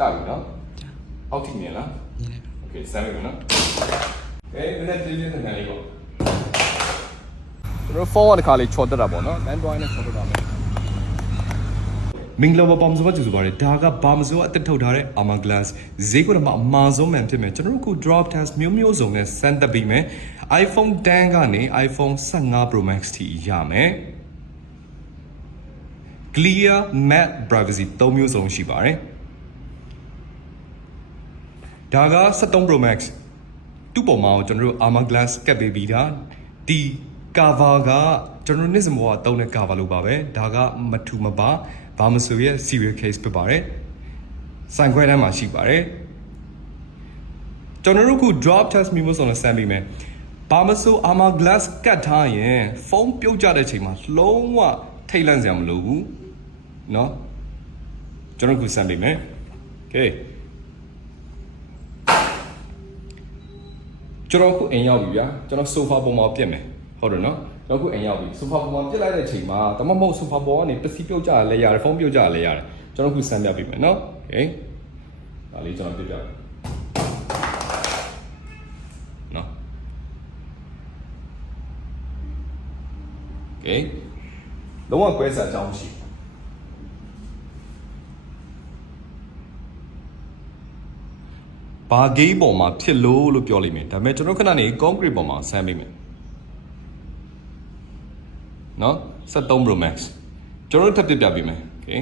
ကြာပြီနော်အောက်ထိမြင်လားโอเคဆမ်းပြီနော်ကဲနည်းနည်းတင်းတင်းနေလေးပေါ့ကျွန်တော် forward တစ်ခါလေးချော်တက်တာပေါ့နော် Android နဲ့ချော်တက်တာမယ်မင်္ဂလာပါမစပါကြည့်ပါရဒါကဘာမစိုးအတက်ထုတ်ထားတဲ့ Armor Glass ဈေးကွက်မှာအမှားဆုံးမှန်ဖြစ်မယ်ကျွန်တော်တို့ခု drop test မျိုးစုံနဲ့စမ်းသပ်ပြီးမယ် iPhone 10ကနေ iPhone 15 Pro Max ထိရမယ် Clear Matte Privacy 3မျိုးစုံရှိပါတယ်ဒါက73 Pro Max သူ့ပေါ်မှာကျွန်တော်တို့ Armor Glass ကပ်ပေးပြီးတာဒီ cover ကကျွန်တော်နေ့စမောကတုံးတဲ့ cover လို့ပါပဲဒါကမထူမပါဘာမဆိုရဲ့ serial case ဖြစ်ပါတယ်ဆိုင်ခွဲတန်းမှာရှိပါတယ်ကျွန်တော်တို့ခု drop test မျိုးစုံနဲ့စမ်းပြီးမယ်ဘာမဆို Armor Glass ကတ်ထားရင်ဖုန်းပြုတ်ကြတဲ့ချိန်မှာလုံးဝထိတ်လန့်စရာမလိုဘူးเนาะကျွန်တော်ခုစမ်းပြီးမယ် okay ကျွန်တော်ခုအိမ်ရောက်ပြီဗျာကျွန်တော် sofa ပေါ်မှာပြက်မယ်ဟုတ်တယ်နော်ကျွန်တော်ခုအိမ်ရောက်ပြီ sofa ပေါ်မှာပြက်လိုက်တဲ့ချိန်မှာတမမဟုတ် sofa ပေါ်ကနေပစ္စည်းပြုတ်ကြရလဲရတယ်ဖုန်းပြုတ်ကြရလဲရတယ်ကျွန်တော်ခုစမ်းပြပေးမယ်နော် okay ဒါလေးကျွန်တော်ပြပြမယ်နော် okay လုံးဝကွဲစားကြောင်းရှိဘာဂိမ်းပေါ်မှာဖြစ်လို့ပြောလိမ့်မယ်ဒါပေမဲ့ကျွန်တော်ခဏနေ concrete ပေါ်မှာဆမ်းပေးမယ်နော်73 Pro Max ကျွန်တော်ထပ်ပြပြပေးမယ် okay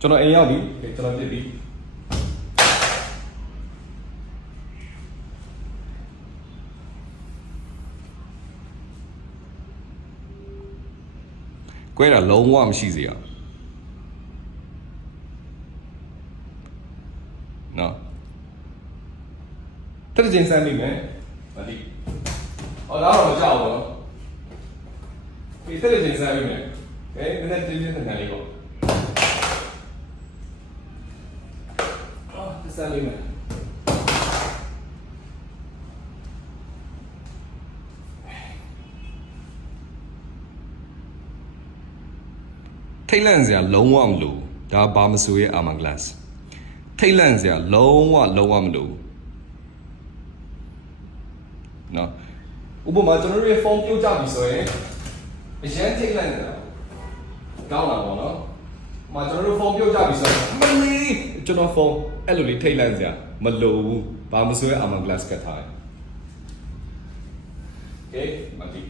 ကျွန်တော်အိမ်ရောက်ပြီ okay ကျွန်တော်ပြပြီကွဲတာလုံးဝမရှိစေရနော်တက်တဲ့ချင်းစမ်းမိမယ်မသိဟောတော့မကြောက်ဘူးနော်ဒီတက်တဲ့ချင်းစမ်းမိမယ်ကဲနည်းနည်းတင်းတင်းနေလေးပေါ့စမ်းမိမယ်ထိတ်လန့်စရာလုံးဝမလိုဒါဘာမဆိုရဲ့ Armor Glass ထိတ်လန့်စရာလုံးဝမလိုနော်ဥပမာကျွန်တော်တို့ရဲ့ဖုန်းပြုတ်ကြပြီဆိုရင်အရန်ထိတ်လန့်နေတာကောင်းတာပေါ့နော်။ကျွန်တော်တို့ဖုန်းပြုတ်ကြပြီဆိုရင်မလီကျွန်တော်ဖုန်းအဲ့လိုလေးထိတ်လန့်စရာမလိုဘူးဘာမဆိုရဲ့ Armor Glass ကထားတယ်။ Okay မတိ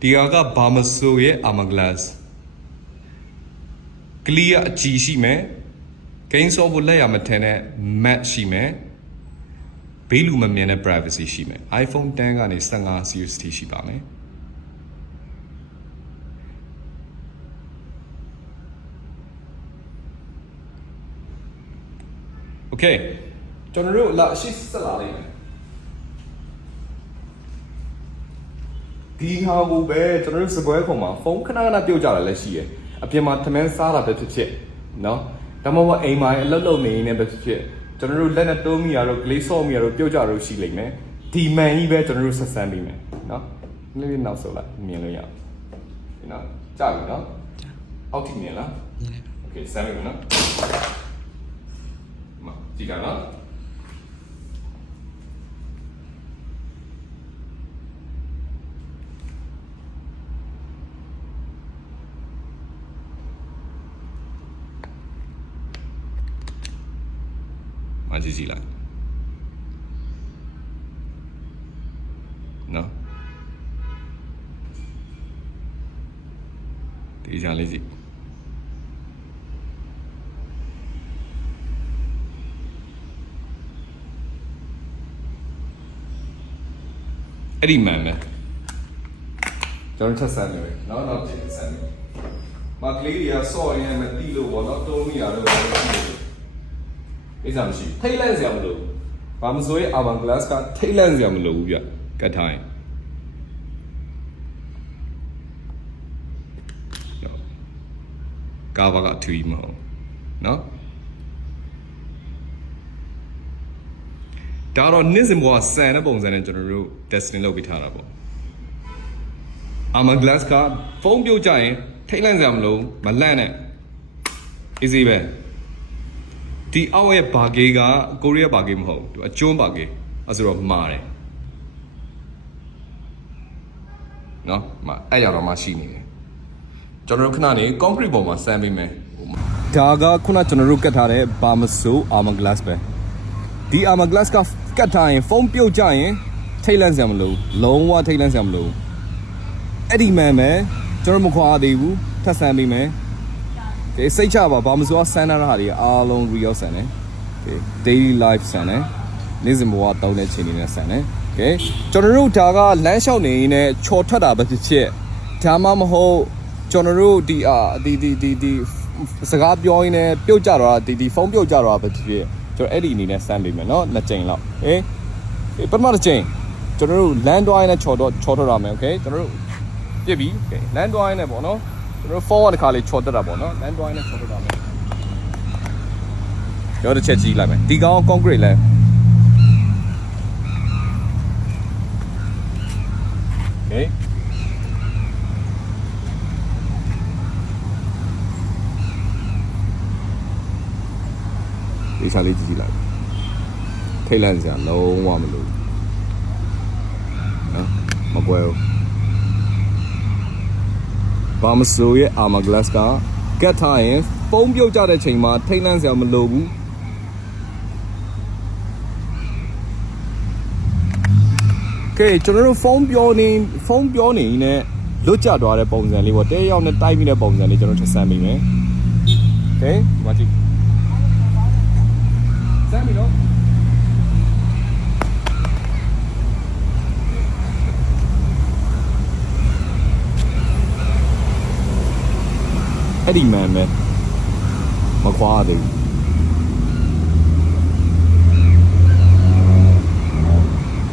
ဒီကဘာမဆိုရဲ့ Armor Glass clear အကြည့်ရှိမယ်ဂိမ်းဆော့ဖို့လက်ရမထင်တဲ့ matte ရှိမယ်ဘေးလူမမြင်တဲ့ privacy ရှိမယ် iPhone 10ကနေ15 series ထိရှိပါမယ်โอเคကျွန်တော်တို့လာရှိဆက်လာလိမ့်မယ်ဒီဟာကိုပဲကျွန်တော်တို့စပွဲခုံမှာဖုန်းခဏပြုတ်ကြတာလည်းရှိရယ်အပြင်မှာထမင်းစားတာပဲဖြစ်เนาะဒါမှမဟုတ်အိမ်မှာအလုပ်လုပ်နေနေပဲဖြစ်ကျွန်တော်တို့လက်နဲ့တိုးမိရတော့ glaze ဆော့မိရတော့ပြုတ်ကြတော့ရှိလိမ့်မယ်ဒီမှန်ကြီးပဲကျွန်တော်တို့ဆက်ဆန်းပြီးမယ်เนาะလေးနောက်ဆိုလိုက်မြင်လို့ရဒီနော်ကြာပြီเนาะအောက်ထိမြင်လားโอเคဆန်းပြီเนาะဒီကနော်ကြည့်လိုက်နော်ဒီကြလေးကြည့်အဲ့ဒီမှန်မယ်ကျွန်တော်ချက်ဆန်းနေပြီနောက်ကြည့်ဆန်းနေမကလေးကြီးကစော့ရင်မတိလို့ဘောတော့တုံးမိရတော့အိမ်စားမရှိထိတ်လန့်စရာမလိုဘာမဆိုရဲ့ Armor Glass ကထိတ်လန့်စရာမလိုဘူးဗျကတ်ထားရင်ကာဘာကအထူးမဟုတ်နော်ဒါတော့နေ့စဉ်ဘဝဆန်တဲ့ပုံစံနဲ့ကျွန်တော်တို့ testing လုပ်ပြီးထားတာပေါ့ Armor Glass ကဖုန်းပြုတ်ကြရင် ထိတ်လန့်စရာမလိုမလန့်နဲ့ easy ပဲဒီအောက်ရဲ့ဘာဂေးကကိုရီးယားဘာဂေးမဟုတ်ဘူးအကျွန်းဘာဂေးအဲဆိုတော့မှားတယ်နော်အဲ့ရတော့မှရှိနေတယ်ကျွန်တော်တို့ခဏနေ concrete ပေါ်မှာဆန်းပေးမယ်ဒါကခုနကျွန်တော်တို့ကတ်ထားတဲ့ဘာမဆို armor glass ပဲဒီ armor glass ကကတ်ထားရင်ဖုံးပြုတ်ကြရင်ထိတ်လန့်စရာမလိုလုံးဝထိတ်လန့်စရာမလိုအဲ့ဒီမှန်ပဲကျွန်တော်မခွာသေးဘူးထပ်ဆန်းပေးမယ်ကဲစိတ်ချပါဘာမဆိုဆန်းထားတာတွေအားလုံး real ဆန်းတယ်ကဲ daily life ဆန်းတယ်နေ့စဉ်ဘဝတောင်းတဲ့ချိန်တွေနဲ့ဆန်းတယ်ကဲကျွန်တော်တို့ဒါကလမ်းလျှောက်နေရင်လည်းချော်ထွက်တာပဲဖြစ်ဖြစ်ဒါမှမဟုတ်ကျွန်တော်တို့ဒီစကားပြောရင်းနဲ့ပြုတ်ကြတော့ဒီဖုန်းပြုတ်ကြတော့ပဲဖြစ်ဖြစ်ကျွန်တော်အဲ့ဒီအနေနဲ့ဆန်းပေးမယ်เนาะနှစ်ကြိမ်လောက်ပထမတစ်ကြိမ်ကျွန်တော်တို့လမ်းတွိုင်းနဲ့ချော်ထွက်ရမယ်โอเคကျွန်တော်တို့ပြစ်ပြီโอเคလမ်းတွိုင်းနဲ့ပေါ့เนาะကျွန်တော် forward တစ်ခါလေးချော်တက်တာပေါ့เนาะလမ်းတွိုင်းနဲ့ချော်တက်တာမယ်ရောတစ်ချက်ကြည့်လိုက်မယ်ဒီကောင် concrete လမ်းโอเคဒီစားလေးကြည့်လိုက်ထိတ်လန့်စရာလုံးဝမလိုနော်မကွယ်ဘူးဘာမဆိုရဲ့ armor glass ကကတ်ထားရင်ဖုံးပြုတ်ကြတဲ့ချိန်မှာထိတ်လန့်စရာမလိုဘူးကဲကျွန်တော်တို့ဖုံးပြောနေနဲ့လွတ်ကျသွားတဲ့ပုံစံလေးပေါ့တဲရောက်နဲ့တိုက်ပြီးတဲ့ပုံစံလေးကျွန်တော်ထပ်ဆန်းမိမယ်โอเคဒီမှာကြည့်ဆန်းပြီနော်အဲ့ဒီမှန်ပဲမခွာသေးဘူး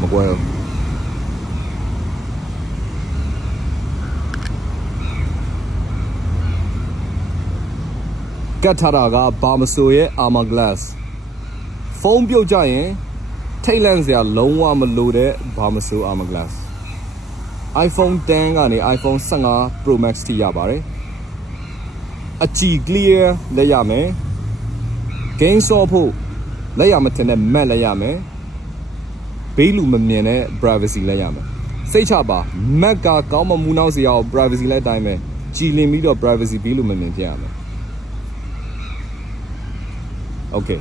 မကွယ်ကတ်ထားတာကဘာမဆိုရဲ့ armor glass ဖုံးပြုတ်ကြရင်ထိတ်လန့်စရာလုံးဝမလိုတဲ့ဘာမဆို armor glass iPhone 10ကနေ iPhone 15 Pro Max ထိရပါတယ်အကြည် clear လက်ရမယ် game ဆော့ဖို့လက်ရမထင်တဲ့ matte လက်ရမယ်ဘေးလူမမြင်တဲ့ privacy လက်ရမယ်စိတ်ချပါ matte ကကောင်းမမူနောက်စရာ privacy လက်တိုင်းပဲကြည်လင်ပြီးတော့ privacy ဘေးလူမမြင်ဖြစ်ရမယ် okay